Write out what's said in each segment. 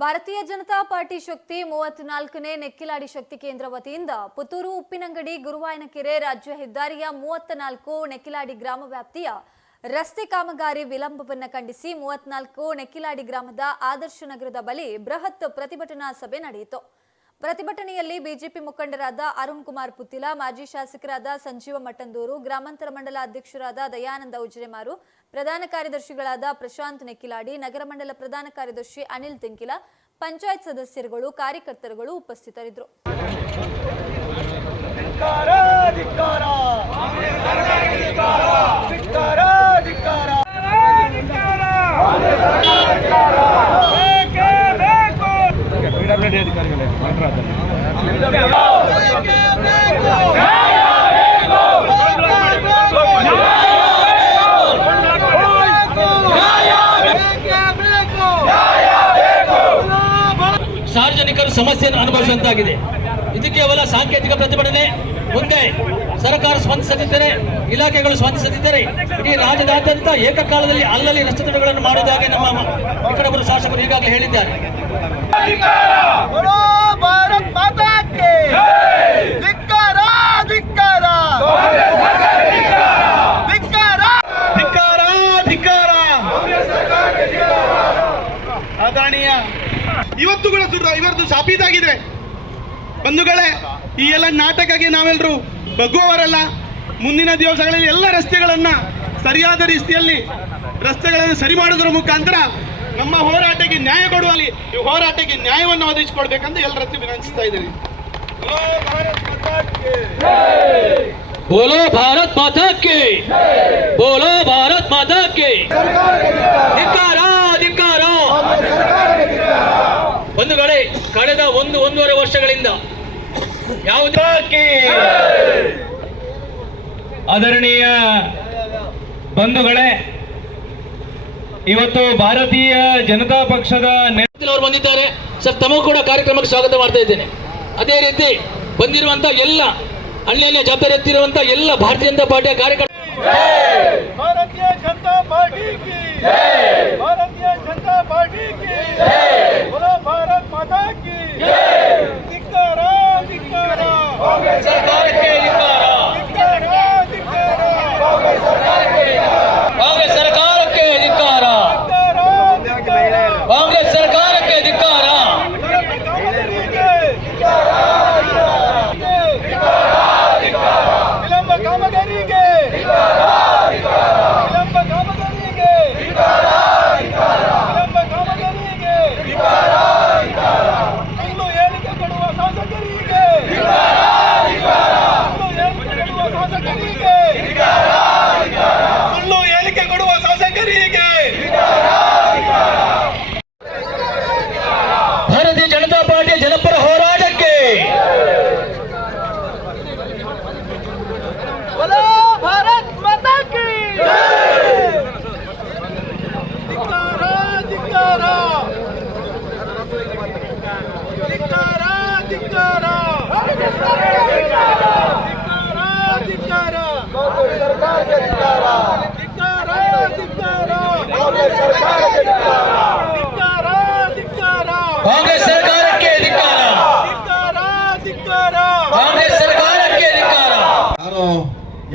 ಭಾರತೀಯ ಜನತಾ ಪಾರ್ಟಿ ಶಕ್ತಿ ಮೂವತ್ನಾಲ್ಕನೇ ನೆಕ್ಕಿಲಾಡಿ ಶಕ್ತಿ ಕೇಂದ್ರ ವತಿಯಿಂದ ಪುತ್ತೂರು, ಉಪ್ಪಿನಂಗಡಿ, ಗುರುವಾಯನಕೆರೆ ರಾಜ್ಯ ಹೆದ್ದಾರಿಯ ಮೂವತ್ತ ನಾಲ್ಕು ನೆಕ್ಕಿಲಾಡಿ ಗ್ರಾಮ ವ್ಯಾಪ್ತಿಯ ರಸ್ತೆ ಕಾಮಗಾರಿ ವಿಳಂಬವನ್ನು ಖಂಡಿಸಿ ಮೂವತ್ನಾಲ್ಕು ನೆಕ್ಕಿಲಾಡಿ ಗ್ರಾಮದ ಆದರ್ಶ ನಗರದ ಬಳಿ ಬೃಹತ್ ಪ್ರತಿಭಟನಾ ಸಭೆ ನಡೆಯಿತು. ಪ್ರತಿಭಟನೆಯಲ್ಲಿ ಬಿಜೆಪಿ ಮುಖಂಡರಾದ ಅರುಣ್ ಕುಮಾರ್ ಪುತ್ತಿಲ, ಮಾಜಿ ಶಾಸಕರಾದ ಸಂಜೀವ ಮಠಂದೂರು ಗ್ರಾಮಾಂತರ ಮಂಡಲ ಅಧ್ಯಕ್ಷರಾದ ದಯಾನಂದ ಉಜ್ರೆಮಾರು ಪ್ರಧಾನ ಕಾರ್ಯದರ್ಶಿಗಳಾದ ಪ್ರಶಾಂತ್ ನೆಕ್ಕಿಲಾಡಿ, ನಗರ ಮಂಡಲ ಪ್ರಧಾನ ಕಾರ್ಯದರ್ಶಿ ಅನಿಲ್ ತಿಂಕಿಲ, ಪಂಚಾಯತ್ ಸದಸ್ಯರುಗಳು, ಕಾರ್ಯಕರ್ತರುಗಳು ಉಪಸ್ಥಿತರಿದ್ದರು ಧಿಕ್ಕಾರ ಧಿಕ್ಕಾರ ಧಿಕ್ಕಾರ ಬೇಕೇ ಬೇಕು. ಬೇಕೇ ಮಂಡ್ರಾದಲ್ಲಿ ಸಾರ್ವಜನಿಕರು ಸಮಸ್ಯೆಯನ್ನು ಅನುಭವಿಸುವಂತಾಗಿದೆ. ಇದು ಕೇವಲ ಸಾಂಕೇತಿಕ ಪ್ರತಿಭಟನೆ. ಮುಂದೆ ಸರ್ಕಾರ ಸ್ಪಂದಿಸದಿದ್ದರೆ, ಇಲಾಖೆಗಳು ಸ್ಪಂದಿಸದಿದ್ದರೆ, ಇಡೀ ರಾಜ್ಯದಾದ್ಯಂತ ಏಕಕಾಲದಲ್ಲಿ ಅಲ್ಲಲ್ಲಿ ತಡೆಗಳನ್ನು ಮಾಡುವುದಾಗಿ ನಮ್ಮ ಈ ಶಾಸಕರು ಈಗಾಗಲೇ ಹೇಳಿದ್ದಾರೆ. ಇವತ್ತು ಕೂಡ ಸುರ ಇವರದ್ದು ಸಾಬೀತಾಗಿದೆ. ಬಂಧುಗಳೇ ಈ ಎಲ್ಲ ನಾಟಕಕ್ಕೆ ನಾವೆಲ್ಲರೂ ಬಗ್ಗುವವರಲ್ಲ. ಮುಂದಿನ ದಿವಸಗಳಲ್ಲಿ ಎಲ್ಲ ರಸ್ತೆಗಳನ್ನು ಸರಿಯಾದ ರೀತಿಯಲ್ಲಿ ರಸ್ತೆಗಳನ್ನು ಸರಿ ಮಾಡೋದ್ರ ಮುಖಾಂತರ ನಮ್ಮ ಹೋರಾಟಕ್ಕೆ ನ್ಯಾಯ ಕೊಡುವಲ್ಲಿ ಈ ಹೋರಾಟಕ್ಕೆ ನ್ಯಾಯವನ್ನು ಒದಗಿಸಿಕೊಡ್ಬೇಕಂತ ಎಲ್ಲರತ್ರ ವಿನಂತಿಸ್ತಾ ಇದ್ದೀನಿ. ಬೋಲೋ ಭಾರತ್ ಮಾತಾ ಕೆ ಬೋಲೋ ಭಾರತ್ ಮಾತಾ ಕೆ ಧಿಕ್ಕಾರ. ಧಿಕ್ಕಾರ ಬಂಧುಗಳೇ ಕಳೆದ ಒಂದು ಒಂದೂವರೆ ವರ್ಷಗಳಿಂದ ಯಾವುದಕ್ಕೆ ಆದರಣೀಯ ಬಂಧುಗಳೇ ಇವತ್ತು ಭಾರತೀಯ ಜನತಾ ಪಕ್ಷದ ನೆನಪಿನವರು ಬಂದಿದ್ದಾರೆ. ಸರ್ ತಮಗೂ ಕೂಡ ಕಾರ್ಯಕ್ರಮಕ್ಕೆ ಸ್ವಾಗತ ಮಾಡ್ತಾ ಇದ್ದೇನೆ. ಅದೇ ರೀತಿ ಬಂದಿರುವಂತ ಎಲ್ಲ ಹಳ್ಳಿಯಲ್ಲಿ ಜಾತ್ರೆ ಎತ್ತಿರುವಂತ ಎಲ್ಲ ಭಾರತೀಯ ಜನತಾ ಪಾರ್ಟಿಯ ಕಾರ್ಯಕರ್ತ ಭಾರತೀಯ ಜನತಾ ಪಾರ್ಟಿ ಕಿ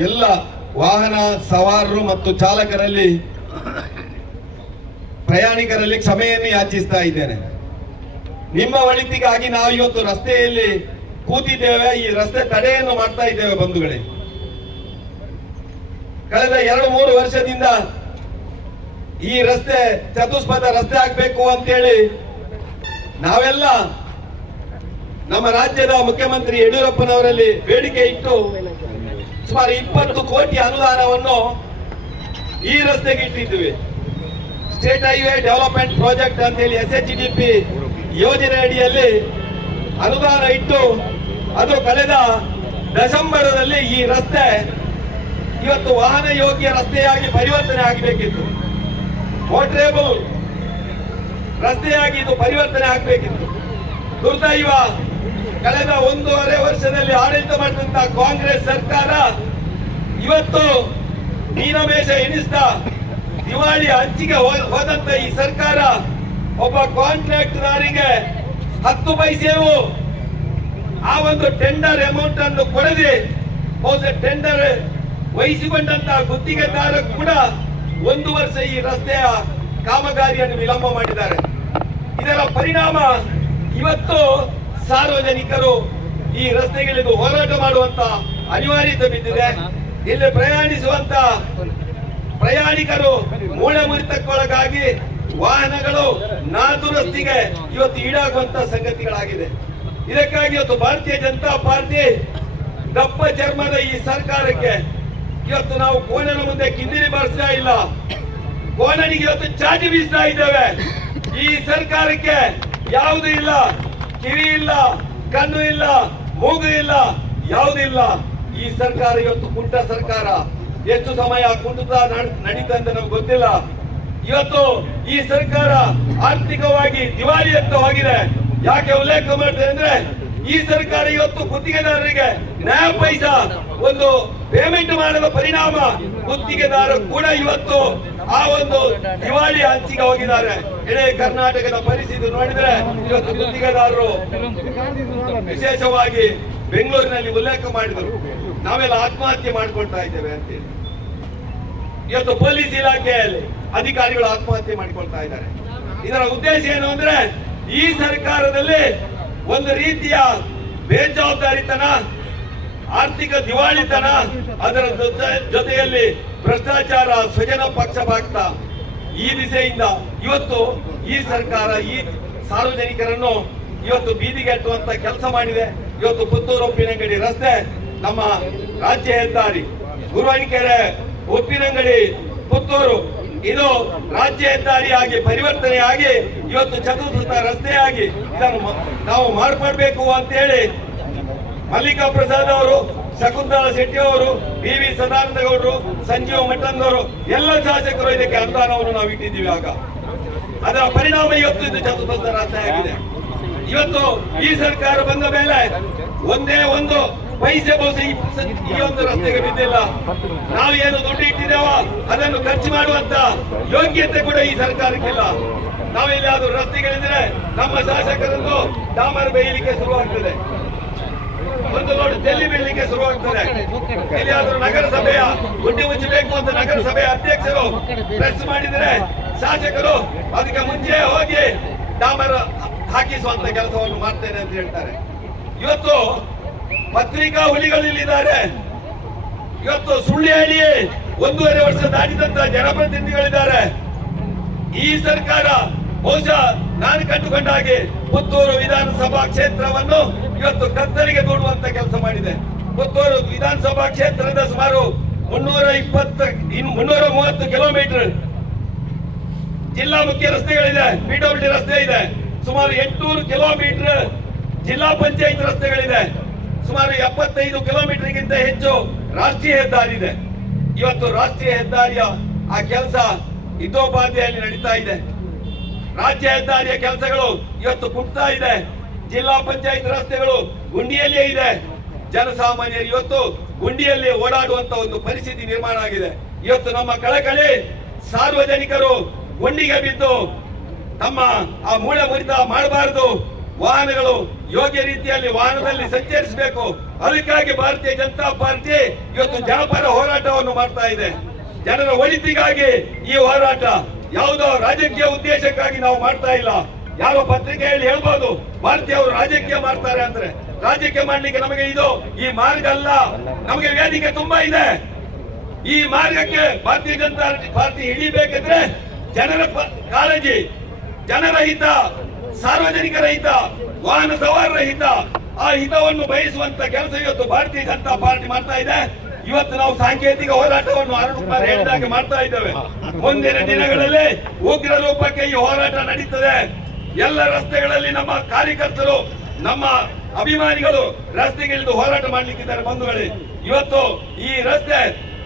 ಎಲ್ಲ ವಾಹನ ಸವಾರರು ಮತ್ತು ಚಾಲಕರಲ್ಲಿ ಪ್ರಯಾಣಿಕರಲ್ಲಿ ಕ್ಷಮೆಯನ್ನು ಯಾಚಿಸ್ತಾ ಇದ್ದೇನೆ. ನಿಮ್ಮ ಒಳಿತಿಗಾಗಿ ನಾವು ಇವತ್ತು ರಸ್ತೆಯಲ್ಲಿ ಕೂತಿದ್ದೇವೆ. ಈ ರಸ್ತೆ ತಡೆಯನ್ನು ಮಾಡ್ತಾ ಇದ್ದೇವೆ ಬಂಧುಗಳೇ. ಕಳೆದ ಎರಡು ಮೂರು ವರ್ಷದಿಂದ ಈ ರಸ್ತೆ ಚತುಷ್ಪಥ ರಸ್ತೆ ಆಗ್ಬೇಕು ಅಂತೇಳಿ ನಾವೆಲ್ಲ ನಮ್ಮ ರಾಜ್ಯದ ಮುಖ್ಯಮಂತ್ರಿ ಯಡಿಯೂರಪ್ಪನವರಲ್ಲಿ ಬೇಡಿಕೆ ಇಟ್ಟು ಸುಮಾರು ಇಪ್ಪತ್ತು ಕೋಟಿ ಅನುದಾನವನ್ನು ಈ ರಸ್ತೆಗೆ ಇಟ್ಟಿದ್ವಿ ಸ್ಟೇಟ್ ಹೈವೇ ಡೆವಲಪ್ಮೆಂಟ್ ಪ್ರಾಜೆಕ್ಟ್ ಅಂತ ಹೇಳಿ ಎಸ್ ಎಚ್ ಡಿ ಪಿ ಯೋಜನೆ ಅಡಿಯಲ್ಲಿ ಅನುದಾನ ಇಟ್ಟು ಅದು ಕಳೆದ ಡಿಸೆಂಬರದಲ್ಲಿ ಈ ರಸ್ತೆ ಇವತ್ತು ವಾಹನ ಯೋಗ್ಯ ರಸ್ತೆಯಾಗಿ ಪರಿವರ್ತನೆ ಆಗಬೇಕಿತ್ತು. ಮೋಟ್ರೇಬಲ್ ರಸ್ತೆಯಾಗಿ ಇದು ಪರಿವರ್ತನೆ ಆಗಬೇಕಿತ್ತು. ದುರ್ದೈವ ಕಳೆದ ಒಂದೂವರೆ ವರ್ಷದಲ್ಲಿ ಆಡಳಿತ ಮಾಡಿದಂತ ಕಾಂಗ್ರೆಸ್ ಸರ್ಕಾರ ಇವತ್ತು ನೀರಮೇಶ ಎಣಿಸ್ತಾ ದಿವಾಳಿ ಅಂಚಿಗೆ ಹೋ- ಹೋದಂತ ಈ ಸರ್ಕಾರ ಒಬ್ಬ ಕಾಂಟ್ರಾಕ್ಟ್ದಾರಿಗೆ ಹತ್ತು ಪೈಸೆಯು ಆ ಒಂದು ಟೆಂಡರ್ ಅಮೌಂಟ್ ಅನ್ನು ಕೊಡದೆ ಬಹುಶಃ ಟೆಂಡರ್ ವಹಿಸಿಕೊಂಡಂತ ಗುತ್ತಿಗೆದಾರ ಕೂಡ ಒಂದು ವರ್ಷ ಈ ರಸ್ತೆಯ ಕಾಮಗಾರಿಯನ್ನು ವಿಳಂಬ ಮಾಡಿದ್ದಾರೆ. ಇದರ ಪರಿಣಾಮ ಇವತ್ತು ಸಾರ್ವಜನಿಕರು ಈ ರಸ್ತೆಗಳಿಂದ ಹೋರಾಟ ಮಾಡುವಂತ ಅನಿವಾರ್ಯತೆ ಬಿದ್ದಿದೆ. ಇಲ್ಲಿ ಪ್ರಯಾಣಿಸುವಂತ ಪ್ರಯಾಣಿಕರು ಮೂಳೆ ಮುರಿತಕ್ಕೊಳಗಾಗಿ ವಾಹನಗಳು ನಾದುರಸ್ತಿಗೆ ಇವತ್ತು ಈಡಾಗುವಂತ ಸಂಗತಿಗಳಾಗಿದೆ. ಇದಕ್ಕಾಗಿ ಇವತ್ತು ಭಾರತೀಯ ಜನತಾ ಪಾರ್ಟಿ ದಪ್ಪ ಚರ್ಮದ ಈ ಸರ್ಕಾರಕ್ಕೆ ಇವತ್ತು ನಾವು ಕೋಣನ ಮುಂದೆ ಕಿಂದಿರಿ ಬಾರಿಸ್ತಾ ಇಲ್ಲ. ಕೋಣನಿಗೆ ಇವತ್ತು ಚಾಟಿ ಬೀಸ್ತಾ ಇದ್ದೇವೆ. ಈ ಸರ್ಕಾರಕ್ಕೆ ಯಾವುದು ಇಲ್ಲ. ಕಿವಿ ಇಲ್ಲ, ಕಣ್ಣು ಇಲ್ಲ, ಮೂಗು ಇಲ್ಲ ಯಾವುದಿಲ್ಲ ಈ ಸರ್ಕಾರ ಇವತ್ತು ಕುಂಟ ಸರ್ಕಾರ. ಹೆಚ್ಚು ಸಮಯ ಕುಂಟುತ ನಡೀತಾ ಅಂತ ನಮ್ಗೆ ಗೊತ್ತಿಲ್ಲ. ಇವತ್ತು ಈ ಸರ್ಕಾರ ಆರ್ಥಿಕವಾಗಿ ದಿವಾಳಿ ಅಂತ ಹೋಗಿದೆ. ಯಾಕೆ ಉಲ್ಲೇಖ ಮಾಡಿದೆ ಅಂದ್ರೆ, ಈ ಸರ್ಕಾರ ಇವತ್ತು ಗುತ್ತಿಗೆದಾರರಿಗೆ ನ್ಯಾಯ ಪೈಸಾ ಒಂದು ಪೇಮೆಂಟ್ ಮಾಡಿದ ಪರಿಣಾಮ ಗುತ್ತಿಗೆದಾರ ಕೂಡ ಇವತ್ತು ಆ ಒಂದು ದಿವಾಳಿ ಹಂಚಿಗೆ ಹೋಗಿದ್ದಾರೆ. ಇಡೀ ಕರ್ನಾಟಕದ ಪರಿಸ್ಥಿತಿ ನೋಡಿದ್ರೆ ಇವತ್ತು ಗುತ್ತಿಗೆದಾರರು ವಿಶೇಷವಾಗಿ ಬೆಂಗಳೂರಿನಲ್ಲಿ ಉಲ್ಲೇಖ ಮಾಡಿದರು. ನಾವೆಲ್ಲ ಆತ್ಮಹತ್ಯೆ ಮಾಡ್ಕೊಳ್ತಾ ಇದ್ದೇವೆ ಅಂತೇಳಿ. ಇವತ್ತು ಪೊಲೀಸ್ ಇಲಾಖೆಯಲ್ಲಿ ಅಧಿಕಾರಿಗಳು ಆತ್ಮಹತ್ಯೆ ಮಾಡಿಕೊಳ್ತಾ ಇದ್ದಾರೆ. ಇದರ ಉದ್ದೇಶ ಏನು ಅಂದ್ರೆ ಈ ಸರ್ಕಾರದಲ್ಲಿ ಒಂದು ರೀತಿಯ ಬೇಜವಾಬ್ದಾರಿತನ ಆರ್ಥಿಕ ದಿವಾಳಿತನ ಅದರ ಜೊತೆಯಲ್ಲಿ ಭ್ರಷ್ಟಾಚಾರ ಸ್ವಜನ ಪಕ್ಷಪಾತ ಈ ದಿಸೆಯಿಂದ ಇವತ್ತು ಈ ಸರ್ಕಾರ ಈ ಸಾರ್ವಜನಿಕರನ್ನು ಇವತ್ತು ಬೀದಿಗೆ ಎತ್ತುವಂತ ಕೆಲಸ ಮಾಡಿದೆ. ಇವತ್ತು ಪುತ್ತೂರು ಉಪ್ಪಿನಂಗಡಿ ರಸ್ತೆ ನಮ್ಮ ರಾಜ್ಯ ಹೆದ್ದಾರಿ, ಗುರುವಾಣಿಕೆರೆ ಉಪ್ಪಿನಂಗಡಿ, ಪುತ್ತೂರು, ಇದು ರಾಜ್ಯ ಹೆದ್ದಾರಿಯಾಗಿ ಪರಿವರ್ತನೆಯಾಗಿ, ಇವತ್ತು ಚತುರ್ಥ ರಸ್ತೆಯಾಗಿ ಇದನ್ನು ನಾವು ನಾವು ಅಂತ ಅಂತೇಳಿ ಮಲ್ಲಿಕಾ ಪ್ರಸಾದ್ ಅವರು, ಶಕುಂತಲಾ ಶೆಟ್ಟಿ ಅವರು ಬಿ ವಿ ಸದಾನಂದ ಗೌಡರು ಸಂಜೀವ ಮಠಂದವರು, ಎಲ್ಲ ಶಾಸಕರು ಇದಕ್ಕೆ ಅನುದಾನವನ್ನು ನಾವು ಇಟ್ಟಿದ್ದೀವಿ ಆಗ. ಅದರ ಪರಿಣಾಮ ಇವತ್ತು ಇದು ಚತುರ್ಥ ರಾಜ್ಯ ಆಗಿದೆ ಇವತ್ತು ಈ ಸರ್ಕಾರ ಬಂದ ಮೇಲೆ ಒಂದೇ ಒಂದು ಪೈಸೆ ಬಹುಶಃ ಈ ಒಂದು ರಸ್ತೆಗೆ ಬಿದ್ದಿಲ್ಲ. ನಾವು ಏನು ದುಡ್ಡು ಇಟ್ಟಿದ್ದೇವ ಅದನ್ನು ಖರ್ಚು ಮಾಡುವಂತ ಯೋಗ್ಯತೆ ಕೂಡ ಈ ಸರ್ಕಾರಕ್ಕಿಲ್ಲ. ನಾವೆಲ್ಲಾದ್ರೂ ರಸ್ತೆಗಳಿದ್ರೆ ನಮ್ಮ ಶಾಸಕರನ್ನು ಡಾಮರ್ ಬೇಯಲಿಕ್ಕೆ ಶುರುವಾಗ್ತದೆ. ಒಂದು ನೋಡು ತೆಲ್ಲಿ ಬೀಳಲಿಕ್ಕೆ ಶುರುವಾಗ್ತದೆ. ಎಲ್ಲಿಯಾದ್ರೂ ನಗರಸಭೆಯ ಗುಡ್ಡೆ ಮುಚ್ಚಬೇಕು ಅಂತ ನಗರಸಭೆಯ ಅಧ್ಯಕ್ಷರು ಪ್ರೆಸ್ ಮಾಡಿದರೆ ಶಾಸಕರು ಅದಕ್ಕೆ ಮುಂಚೆ ಹೋಗಿ ಡಾಮರ್ ಹಾಕಿಸುವಂತ ಕೆಲಸವನ್ನು ಮಾಡ್ತೇನೆ ಅಂತ ಹೇಳ್ತಾರೆ. ಇವತ್ತು ಪತ್ರಿಕಾ ಹುಲಿಗಳು ಇಲ್ಲಿದ್ದಾರೆ ಇವತ್ತು ಸುಳ್ಳು ಹೇಳಿ ಒಂದೂವರೆ ವರ್ಷ ದಾಟಿದಂತ ಜನಪ್ರತಿನಿಧಿಗಳಿದ್ದಾರೆ. ಈ ಸರ್ಕಾರ ಬಹುಶಃ ನಾನು ಕಂಡುಕೊಂಡ ಹಾಗೆ ಪುತ್ತೂರು ವಿಧಾನಸಭಾ ಕ್ಷೇತ್ರವನ್ನು ಇವತ್ತು ಕತ್ತರಿಗೆ ದೂಡುವಂತ ಕೆಲಸ ಮಾಡಿದೆ. ಪುತ್ತೂರು ವಿಧಾನಸಭಾ ಕ್ಷೇತ್ರದ ಸುಮಾರು ಮುನ್ನೂರ ಇಪ್ಪತ್ತ ಮುನ್ನೂರ ಮೂವತ್ತು ಕಿಲೋಮೀಟರ್ ಜಿಲ್ಲಾ ಮುಖ್ಯ ರಸ್ತೆಗಳಿದೆ. ಪಿಡಬ್ಲ್ಯೂ ರಸ್ತೆ ಇದೆ. ಸುಮಾರು ಎಂಟುನೂರು ಕಿಲೋಮೀಟರ್ ಜಿಲ್ಲಾ ಪಂಚಾಯತ್ ರಸ್ತೆಗಳಿದೆ. ಸುಮಾರು ಎಪ್ಪತ್ತೈದು ಕಿಲೋಮೀಟರ್ಗಿಂತ ಹೆಚ್ಚು ರಾಷ್ಟ್ರೀಯ ಹೆದ್ದಾರಿ ಇದೆ. ಇವತ್ತು ರಾಷ್ಟ್ರೀಯ ಹೆದ್ದಾರಿಯ ಆ ಕೆಲಸ ಇದ್ದೋಪಾದಿಯಲ್ಲಿ ನಡೀತಾ ಇದೆ. ರಾಜ್ಯ ಹೆದ್ದಾರಿಯ ಕೆಲಸಗಳು ಇವತ್ತು ಕುಟ್ತಾ ಇದೆ. ಜಿಲ್ಲಾ ಪಂಚಾಯತ್ ರಸ್ತೆಗಳು ಗುಂಡಿಯಲ್ಲೇ ಇದೆ. ಜನಸಾಮಾನ್ಯರು ಇವತ್ತು ಗುಂಡಿಯಲ್ಲಿ ಓಡಾಡುವಂತ ಒಂದು ಪರಿಸ್ಥಿತಿ ನಿರ್ಮಾಣ ಆಗಿದೆ. ಇವತ್ತು ನಮ್ಮ ಕಳಕಳಿ ಸಾರ್ವಜನಿಕರು ಗುಂಡಿಗೆ ಬಿದ್ದು ತಮ್ಮ ಆ ಮೂಳೆ ಮುರಿತ ಮಾಡಬಾರದು. ವಾಹನಗಳು ಯೋಗ್ಯ ರೀತಿಯಲ್ಲಿ ವಾಹನದಲ್ಲಿ ಸಂಚರಿಸಬೇಕು. ಅದಕ್ಕಾಗಿ ಭಾರತೀಯ ಜನತಾ ಪಾರ್ಟಿ ಇವತ್ತು ಜನಪರ ಹೋರಾಟವನ್ನು ಮಾಡ್ತಾ ಇದೆ. ಜನರ ಒಳಿತಿಗಾಗಿ ಈ ಹೋರಾಟ ಯಾವುದೋ ರಾಜಕೀಯ ಉದ್ದೇಶಕ್ಕಾಗಿ ನಾವು ಮಾಡ್ತಾ ಇಲ್ಲ. ಯಾವ ಪತ್ರಿಕೆಯಲ್ಲಿ ಹೇಳ್ಬೋದು ಭಾರತೀಯವರು ರಾಜಕೀಯ ಮಾಡ್ತಾರೆ ಅಂದ್ರೆ. ರಾಜಕೀಯ ಮಾಡ್ಲಿಕ್ಕೆ ನಮಗೆ ಇದು ಈ ಮಾರ್ಗ ಅಲ್ಲ. ನಮಗೆ ವೇದಿಕೆ ತುಂಬಾ ಇದೆ. ಈ ಮಾರ್ಗಕ್ಕೆ ಭಾರತೀಯ ಜನತಾ ಪಾರ್ಟಿ ಹಿಡಿಬೇಕಿದ್ರೆ ಜನರ ಕಾಳಜಿ, ಜನರ ಹಿತ, ಸಾರ್ವಜನಿಕರ ಹಿತ, ವಾಹನ ಸವಾರರ ಹಿತ, ಆ ಹಿತವನ್ನು ಬಯಸುವಂತ ಕೆಲಸ ಇವತ್ತು ಭಾರತೀಯ ಜನತಾ ಪಾರ್ಟಿ ಮಾಡ್ತಾ ಇದೆ. ಇವತ್ತು ನಾವು ಸಾಂಕೇತಿಕ ಹೋರಾಟವನ್ನು ಅರುಣ್ ಕುಮಾರ್ ಹೇಳಿದಾಗೆ ಮಾಡ್ತಾ ಇದ್ದೇವೆ. ಮುಂದಿನ ದಿನಗಳಲ್ಲಿ ಉಗ್ರ ರೂಪಕ್ಕೆ ಈ ಹೋರಾಟ ನಡೀತದೆ. ಎಲ್ಲ ರಸ್ತೆಗಳಲ್ಲಿ ನಮ್ಮ ಕಾರ್ಯಕರ್ತರು ನಮ್ಮ ಅಭಿಮಾನಿಗಳು ರಸ್ತೆಗಿಳಿದು ಹೋರಾಟ ಮಾಡ್ಲಿಕ್ಕಿದ್ದಾರೆ ಬಂಧುಗಳೇ. ಇವತ್ತು ಈ ರಸ್ತೆ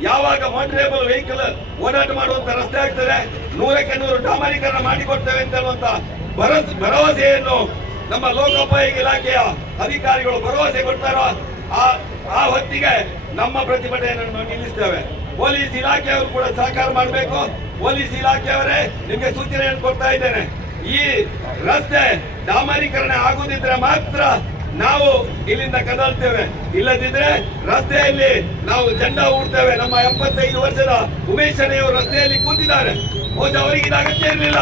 ಯಾವಾಗ ಮೋಟರೇಬಲ್ ವೆಹಿಕಲ್ ಓಡಾಟ ಮಾಡುವಂತ ರಸ್ತೆ ಆಗ್ತದೆ. ನೂರಕ್ಕೆ ನೂರು ಡಾಮರೀಕರಣ ಮಾಡಿಕೊಡ್ತೇವೆ ಅಂತ ಹೇಳುವಂತ ಭರವಸೆ ಭರವಸೆಯನ್ನು ನಮ್ಮ ಲೋಕೋಪಯೋಗಿ ಇಲಾಖೆಯ ಅಧಿಕಾರಿಗಳು ಭರವಸೆ ಕೊಡ್ತಾರೋ ಆ ಆ ಹೊತ್ತಿಗೆ ನಮ್ಮ ಪ್ರತಿಭಟನೆಯನ್ನು ನಿಲ್ಲಿಸ್ತೇವೆ. ಪೊಲೀಸ್ ಇಲಾಖೆಯವರು ಕೂಡ ಸಹಕಾರ ಮಾಡಬೇಕು. ಪೊಲೀಸ್ ಇಲಾಖೆಯವರೇ ನಿಮಗೆ ಸೂಚನೆಯನ್ನು ಕೊಡ್ತಾ ಇದ್ದೇನೆ. ಈ ರಸ್ತೆ ಡಾಮರೀಕರಣ ಆಗುದಿದ್ರೆ ಮಾತ್ರ ನಾವು ಇಲ್ಲಿಂದ ಕದಲ್ತೇವೆ. ಇಲ್ಲದಿದ್ರೆ ರಸ್ತೆಯಲ್ಲಿ ನಾವು ಜಂಡ ಹೂಡ್ತೇವೆ. ನಮ್ಮ ಎಪ್ಪತ್ತೈದು ವರ್ಷದ ಉಮೇಶ್ ಅವರು ರಸ್ತೆಯಲ್ಲಿ ಕೂತಿದ್ದಾರೆ. ಬಹುಶಃ ಅವರಿಗೆ ಅಗತ್ಯ ಇರಲಿಲ್ಲ.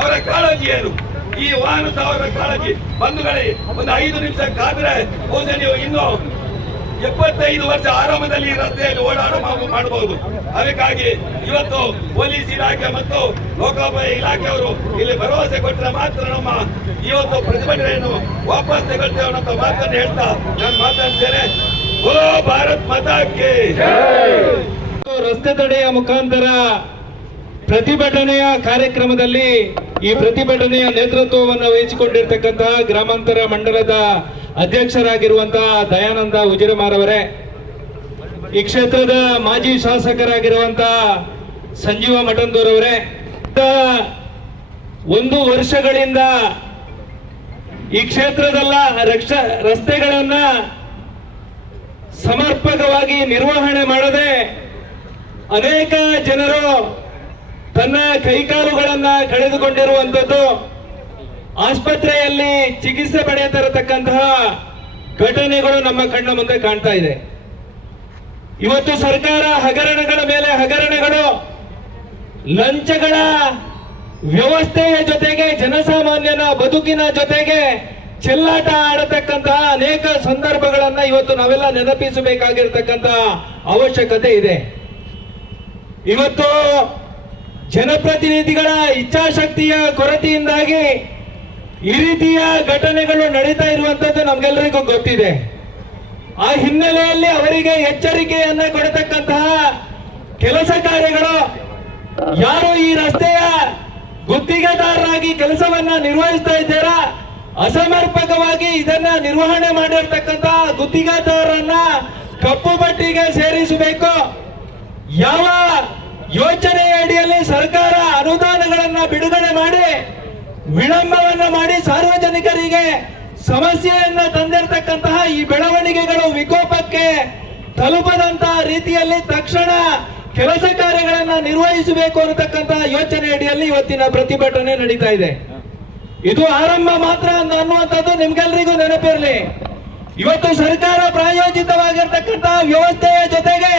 ಅವರ ಕಾಳಜಿ ಏನು? ಈ ವಾಹನ ಸಾವಿರ ಕಾಳಜಿ ಬಂಧುಗಳೇ, ಒಂದು ಐದು ನಿಮಿಷ ಕಾದ್ರೆ, ಬಹುಶಃ ನೀವು ಇನ್ನು ಎಪ್ಪತ್ತೈದು ವರ್ಷ ಆರಂಭದಲ್ಲಿ ರಸ್ತೆಯಲ್ಲಿ ಓಡಾಡ ಮಾಡಬಹುದು ಅದಕ್ಕಾಗಿ ಇವತ್ತು ಪೊಲೀಸ್ ಇಲಾಖೆ ಮತ್ತು ಲೋಕೋಪಯ ಇಲಾಖೆಯವರು ಇಲ್ಲಿ ಭರವಸೆ ಕೊಟ್ಟರೆ ಮಾತ್ರ ನಮ್ಮ ಇವತ್ತು ಪ್ರತಿಭಟನೆಯನ್ನು ವಾಪಸ್ ತಗೊಳ್ತೇವೆ ಅಂತ ಮಾತನ್ನು ಹೇಳ್ತಾ ನಾನು ಮಾತಾಡ್ತೇನೆ. ಓ ಭಾರತ್ ಮತಕ್ಕೆ ರಸ್ತೆ ತಡೆಯ ಮುಖಾಂತರ ಪ್ರತಿಭಟನೆಯ ಕಾರ್ಯಕ್ರಮದಲ್ಲಿ ಈ ಪ್ರತಿಭಟನೆಯ ನೇತೃತ್ವವನ್ನು ವಹಿಸಿಕೊಂಡಿರ್ತಕ್ಕಂತಹ ಗ್ರಾಮಾಂತರ ಮಂಡಲದ ಅಧ್ಯಕ್ಷರಾಗಿರುವಂತಹ ದಯಾನಂದ ಉಜಿರಮಾರವರೇ ಈ ಕ್ಷೇತ್ರದ ಮಾಜಿ ಶಾಸಕರಾಗಿರುವಂತಹ ಸಂಜೀವ ಮಠಂದೂರವರೇ ಒಂದು ವರ್ಷಗಳಿಂದ ಈ ಕ್ಷೇತ್ರದಲ್ಲ ರಕ್ಷ, ರಸ್ತೆಗಳನ್ನ ಸಮರ್ಪಕವಾಗಿ ನಿರ್ವಹಣೆ ಮಾಡದೆ ಅನೇಕ ಜನರು ತನ್ನ ಕೈಕಾಲುಗಳನ್ನ ಕಳೆದುಕೊಂಡಿರುವಂತದ್ದು ಆಸ್ಪತ್ರೆಯಲ್ಲಿ ಚಿಕಿತ್ಸೆ ಪಡೆಯುತ್ತಿರತಕ್ಕಂತಹ ಘಟನೆಗಳು ನಮ್ಮ ಕಣ್ಣ ಮುಂದೆ ಕಾಣ್ತಾ ಇದೆ. ಇವತ್ತು ಸರ್ಕಾರ ಹಗರಣಗಳ ಮೇಲೆ ಹಗರಣಗಳು, ಲಂಚಗಳ ವ್ಯವಸ್ಥೆಯ ಜೊತೆಗೆ ಜನಸಾಮಾನ್ಯನ ಬದುಕಿನ ಜೊತೆಗೆ ಚೆಲ್ಲಾಟ ಆಡತಕ್ಕಂತಹ ಅನೇಕ ಸಂದರ್ಭಗಳನ್ನ ಇವತ್ತು ನಾವೆಲ್ಲ ನೆನಪಿಸಬೇಕಾಗಿರ್ತಕ್ಕಂತಹ ಅವಶ್ಯಕತೆ ಇದೆ. ಇವತ್ತು ಜನಪ್ರತಿನಿಧಿಗಳ ಇಚ್ಛಾಶಕ್ತಿಯ ಕೊರತೆಯಿಂದಾಗಿ ಈ ರೀತಿಯ ಘಟನೆಗಳು ನಡೀತಾ ಇರುವಂತದ್ದು ನಮ್ಗೆಲ್ಲರಿಗೂ ಗೊತ್ತಿದೆ. ಆ ಹಿನ್ನೆಲೆಯಲ್ಲಿ ಅವರಿಗೆ ಎಚ್ಚರಿಕೆಯನ್ನ ಕೊಡತಕ್ಕಂತಹ ಕೆಲಸ ಕಾರ್ಯಗಳು ಯಾರು ಈ ರಸ್ತೆಯ ಗುತ್ತಿಗೆದಾರರಾಗಿ ಕೆಲಸವನ್ನ ನಿರ್ವಹಿಸ್ತಾ ಇದ್ದೀರಾ? ಅಸಮರ್ಪಕವಾಗಿ ಇದನ್ನ ನಿರ್ವಹಣೆ ಮಾಡಿರ್ತಕ್ಕಂತಹ ಗುತ್ತಿಗೆದಾರರನ್ನ ಕಪ್ಪು ಬಟ್ಟಿಗೆ ಸೇರಿಸಬೇಕು. ಯಾವ ಯೋಜನೆಯ ಅಡಿಯಲ್ಲಿ ಸರ್ಕಾರ ಅನುದಾನಗಳನ್ನ ಬಿಡುಗಡೆ ಮಾಡಿ ವಿಳಂಬವನ್ನ ಮಾಡಿ ಸಾರ್ವಜನಿಕರಿಗೆ ಸಮಸ್ಯೆಯನ್ನ ತಂದಿರತಕ್ಕಂತಹ ಈ ಬೆಳವಣಿಗೆಗಳು ವಿಕೋಪಕ್ಕೆ ತಲುಪದಂತಹ ರೀತಿಯಲ್ಲಿ ತಕ್ಷಣ ಕೆಲಸ ಕಾರ್ಯಗಳನ್ನ ನಿರ್ವಹಿಸಬೇಕು ಅನ್ನತಕ್ಕಂತಹ ಯೋಚನೆ ಅಡಿಯಲ್ಲಿ ಇವತ್ತಿನ ಪ್ರತಿಭಟನೆ ನಡೀತಾ ಇದೆ. ಇದು ಆರಂಭ ಮಾತ್ರ ಅನ್ನುವಂಥದ್ದು ನಿಮ್ಗೆಲ್ರಿಗೂ ನೆನಪಿರಲಿ. ಇವತ್ತು ಸರ್ಕಾರ ಪ್ರಾಯೋಜಿತವಾಗಿರ್ತಕ್ಕಂತಹ ವ್ಯವಸ್ಥೆಯ ಜೊತೆಗೆ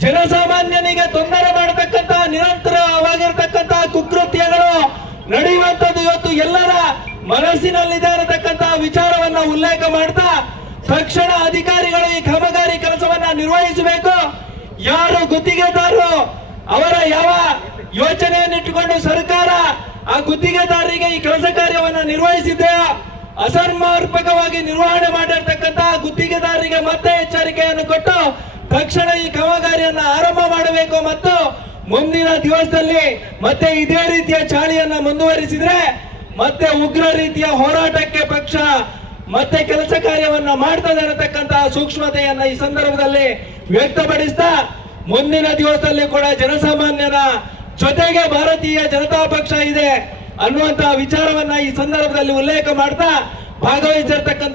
ಜನಸಾಮಾನ್ಯನಿಗೆ ತೊಂದರೆ ಮಾಡತಕ್ಕಂತಹ ನಿರಂತರವಾಗಿರ್ತಕ್ಕಂತ ಕುಕೃತ್ಯಗಳು ನಡೆಯುವಂಥದ್ದು ಇವತ್ತು ಎಲ್ಲರ ಮನಸ್ಸಿನಲ್ಲಿದೆ ಅನ್ನತಕ್ಕಂತಹ ವಿಚಾರವನ್ನ ಉಲ್ಲೇಖ ಮಾಡ್ತಾ, ತಕ್ಷಣ ಅಧಿಕಾರಿಗಳು ಈ ಕಾಮಗಾರಿ ಕೆಲಸವನ್ನ ನಿರ್ವಹಿಸಬೇಕು. ಯಾರು ಗುತ್ತಿಗೆದಾರರು, ಅವರ ಯಾವ ಯೋಚನೆಯನ್ನಿಟ್ಟುಕೊಂಡು ಸರ್ಕಾರ ಆ ಗುತ್ತಿಗೆದಾರರಿಗೆ ಈ ಕೆಲಸ ಕಾರ್ಯವನ್ನ ನಿರ್ವಹಿಸಿದೆಯೋ, ಅಸಮರ್ಪಕವಾಗಿ ನಿರ್ವಹಣೆ ಮಾಡಿರ್ತಕ್ಕಂತಹ ಗುತ್ತಿಗೆದಾರರಿಗೆ ಮತ್ತೆ ಎಚ್ಚರಿಕೆಯನ್ನು ಕೊಟ್ಟು, ತಕ್ಷಣ ಈ ಮತ್ತು ಮುಂದಿನ ದಿವಸದಲ್ಲಿ ಮತ್ತೆ ಇದೇ ರೀತಿಯ ಚಾಳಿಯನ್ನ ಮುಂದುವರಿಸಿದ್ರೆ ಮತ್ತೆ ಉಗ್ರ ರೀತಿಯ ಹೋರಾಟಕ್ಕೆ ಪಕ್ಷ ಮತ್ತೆ ಕೆಲಸ ಕಾರ್ಯವನ್ನ ಮಾಡ್ತದೆ ಅನ್ನತಕ್ಕಂತಹ ಸೂಕ್ಷ್ಮತೆಯನ್ನ ಈ ಸಂದರ್ಭದಲ್ಲಿ ವ್ಯಕ್ತಪಡಿಸ್ತಾ ಮುಂದಿನ ದಿವಸದಲ್ಲಿ ಕೂಡ ಜನಸಾಮಾನ್ಯನ ಜೊತೆಗೆ ಭಾರತೀಯ ಜನತಾ ಪಕ್ಷ ಇದೆ ಅನ್ನುವಂತಹ ವಿಚಾರವನ್ನ ಈ ಸಂದರ್ಭದಲ್ಲಿ ಉಲ್ಲೇಖ ಮಾಡ್ತಾ ಭಾಗವಹಿಸಿರ್ತಕ್ಕಂಥ